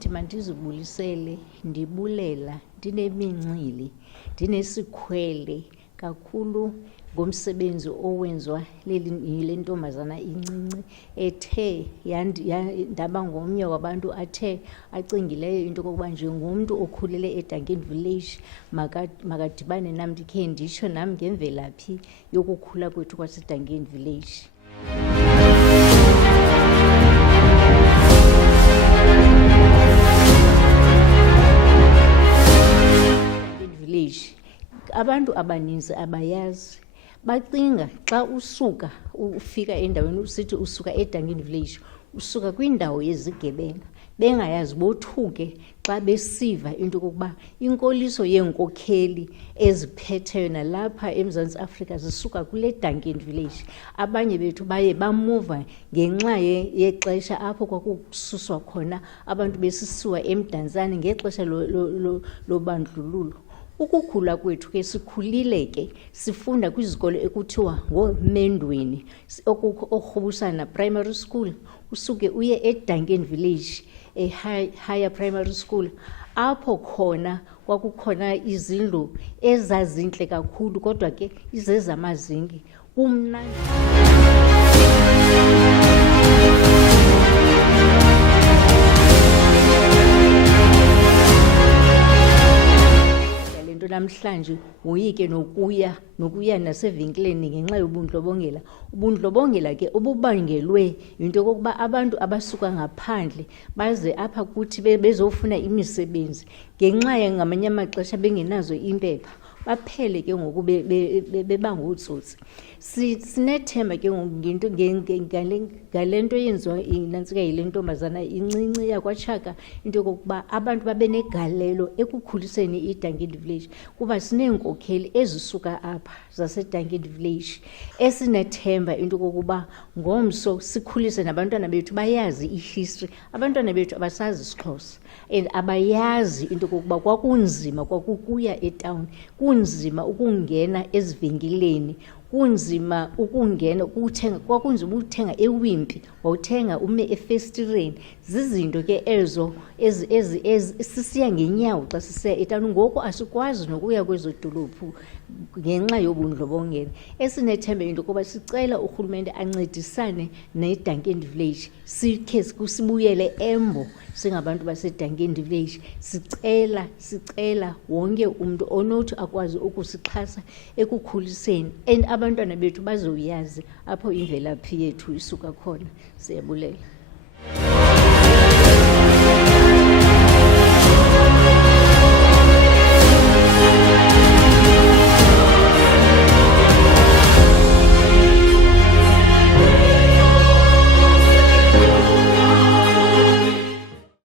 ndithi mandizibulisele ndibulela ndinemincili ndinesikhwele kakhulu ngomsebenzi owenziwa yile ntombazana incinci ethe ndaba ngomnye wabantu athe acingileyo into kokuba njengomntu okhulele eDuncan Village makadibane nam ndikhe nditsho nam ngemvelaphi yokukhula kwethu kwaseDuncan Village. Village abantu abaninzi abayazi, bacinga xa ufika endaweni usithi usuka eDuncan Village usuka kwindawo yezigebenga, bengayazi bothuke xa besiva into kokuba inkoliso yeenkokheli eziphetheyo nalapha eMzantsi Afrika zisuka kule Duncan Village. Abanye bethu baye bamuva ngenxa yexesha apho kwakususwa khona abantu besisiwa eMdantsane ngexesha lobandlululo. Ukukhula kwethu ke sikhulile ke sifunda kwizikolo ekuthiwa ngoMendweni oRhubusana Primary School, usuke uye eDuncan Village higher primary school, apho khona kwakukhona izindlu ezazintle kakhulu kodwa ke izezamazinki. Kumnandi namhlanje woyike nokuya nasevenkileni ngenxa yobundlobongela. Ubundlobongela ke obubangelwe yinto kokuba abantu abasuka ngaphandle baze apha kuthi bezofuna imisebenzi ngenxa ngamanye amaxesha bengenazo impepha, baphele ke ngoku bebangootsotsi. Sinethemba ke ngale nto yenziwa inantsika yile ntombazana incinci yakwaTshaka into yokokuba abantu babe negalelo ekukhuliseni iDuncan Village, kuba sineenkokheli ezisuka apha zaseDuncan Village esinethemba into yokokuba ngomso sikhulise nabantwana bethu bayazi ihistory. Abantwana bethu abasazi isiXhosa and abayazi into yokokuba kwakunzima kwakukuya etawuni, kunzima ukungena ezivenkileni, kunzima ukungena ukuthenga, kwakunzima ukuthenga eWimpy, wawuthenga ume efestireni. Zizinto ke ezo sisiya ngenyawo xa sisiya etawuni. Ngoku asikwazi nokuya kwezo dolophu ngenxa yobundlobongela. Esinethemba into yokuba sicela urhulumente ancedisane neDuncan Village, sikhe sibuyele embo singabantu baseDuncan Village. Sicela wonke umntu onothi akwazi ukusixhasa ekukhuliseni and abantwana bethu bazoyazi apho imvelaphi yethu isuka khona. Siyabulela.